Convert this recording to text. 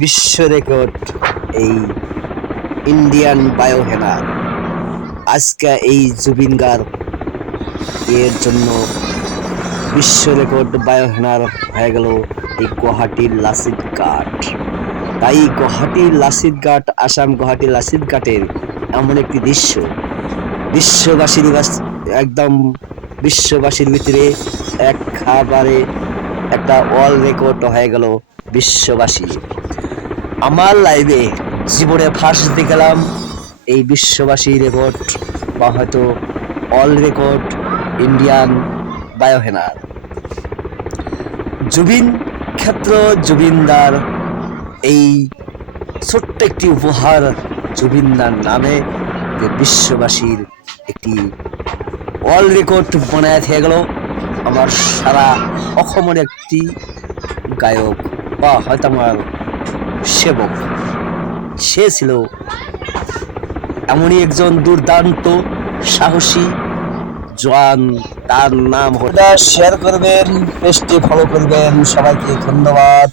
বিশ্ব রেকর্ড এই ইন্ডিয়ান বায়োহেনার। আজকে এই জুবিন গার্গ এর জন্য বিশ্ব রেকর্ড বায়োহেনার হয়ে গেল এই গুয়াহাটির লাচিত ঘাট। তাই গুয়াহাটির লাচিত ঘাট, আসাম গুয়াহাটির লাচিত ঘাটের এমন একটি দৃশ্য বিশ্ববাসীর একদম বিশ্ববাসীর ভিতরে একেবারে একটা ওয়ার্ল্ড রেকর্ড হয়ে গেল বিশ্ববাসী। আমার লাইভে জীবনে ফার্স্ট দেখলাম এই বিশ্ববাসী রেকর্ড বা হয়তো অল রেকর্ড ইন্ডিয়ান বায়োহেনার। জুবিন ক্ষেত্র জুবিনদার এই ছোট্ট একটি উপহার জুবিনদার নামে যে বিশ্ববাসীর একটি ওয়ার্ল্ড রেকর্ড বানায় থেকে গেল। আমার সারা অসমের একটি গায়ক বা হয়তো আমার সেবক, সে ছিল এমনই একজন দুর্দান্ত সাহসী জওয়ান। তার নাম শেয়ার করবেন, পেজটি ফলো করবেন। সবাইকে ধন্যবাদ।